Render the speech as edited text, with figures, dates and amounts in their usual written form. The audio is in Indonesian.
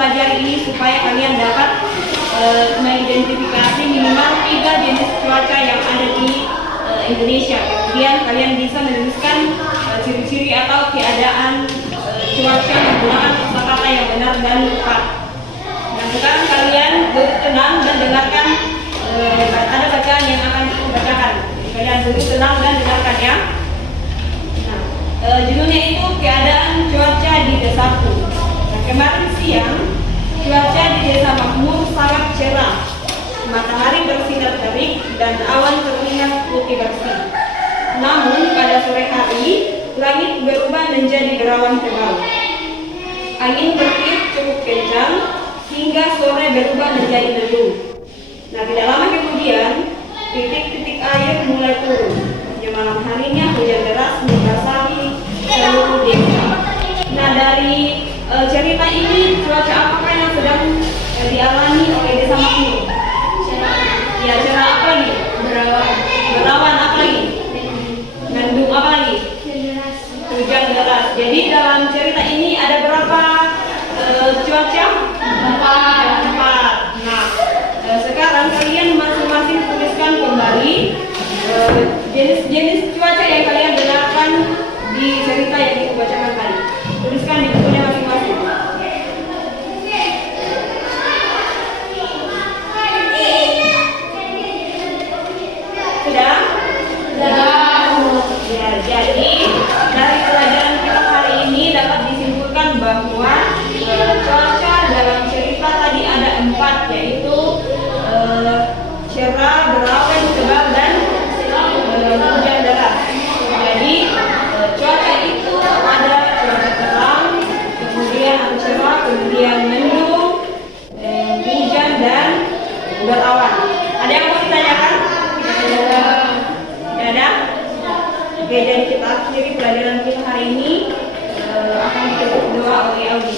mempelajari ini supaya kalian dapat mengidentifikasi minimal 3 jenis cuaca yang ada di Indonesia. Kemudian kalian bisa menuliskan ciri-ciri atau keadaan cuaca menggunakan kosakata yang benar dan tepat. Nah, sekarang kalian duduk tenang dan dengarkan ada bacaan yang akan dibacakan. Kalian duduk tenang dan dengarkan ya. Nah, judulnya itu keadaan cuaca di desaku. Nah, kemarin siang cuaca di Desa Makmur sangat cerah. Matahari bersinar terik dan awan terlihat putih bersih. Namun pada sore hari langit berubah menjadi berawan tebal. Angin bertiup cukup kencang hingga sore berubah menjadi mendung. Nah, tidak lama kemudian titik-titik air mulai turun. Di malam harinya hujan deras membasahi seluruh desa. Nah, dari cerita ini cuaca apakah yang sedang dialami oleh Desa Makmur? Ya, cerah apa nih? Berawan apa lagi? Mendung apa lagi? Hujan deras. Jadi dalam cerita ini ada berapa cuaca? 4. Nah, sekarang kalian masing-masing tuliskan kembali jenis-jenis cuaca yang kalian dengarkan di cerita yang dibacakan tadi. Tuliskan di bukunya masing-masing. Sudah? Ya, jadi dari pelajaran kita hari ini dapat disimpulkan bahwa cuaca dalam cerita tadi ada 4, yaitu cerah, berawan, tebal, dan hujan deras. Jadi cuaca itu ada cuaca terang, kemudian ada cerah, kemudian mendung, hujan, dan berawan. Ada yang mau ditanyakan? Tidak ada? Oke, jadi kita akhiri pelajaran kita hari ini akan ditutup doa oleh Audi.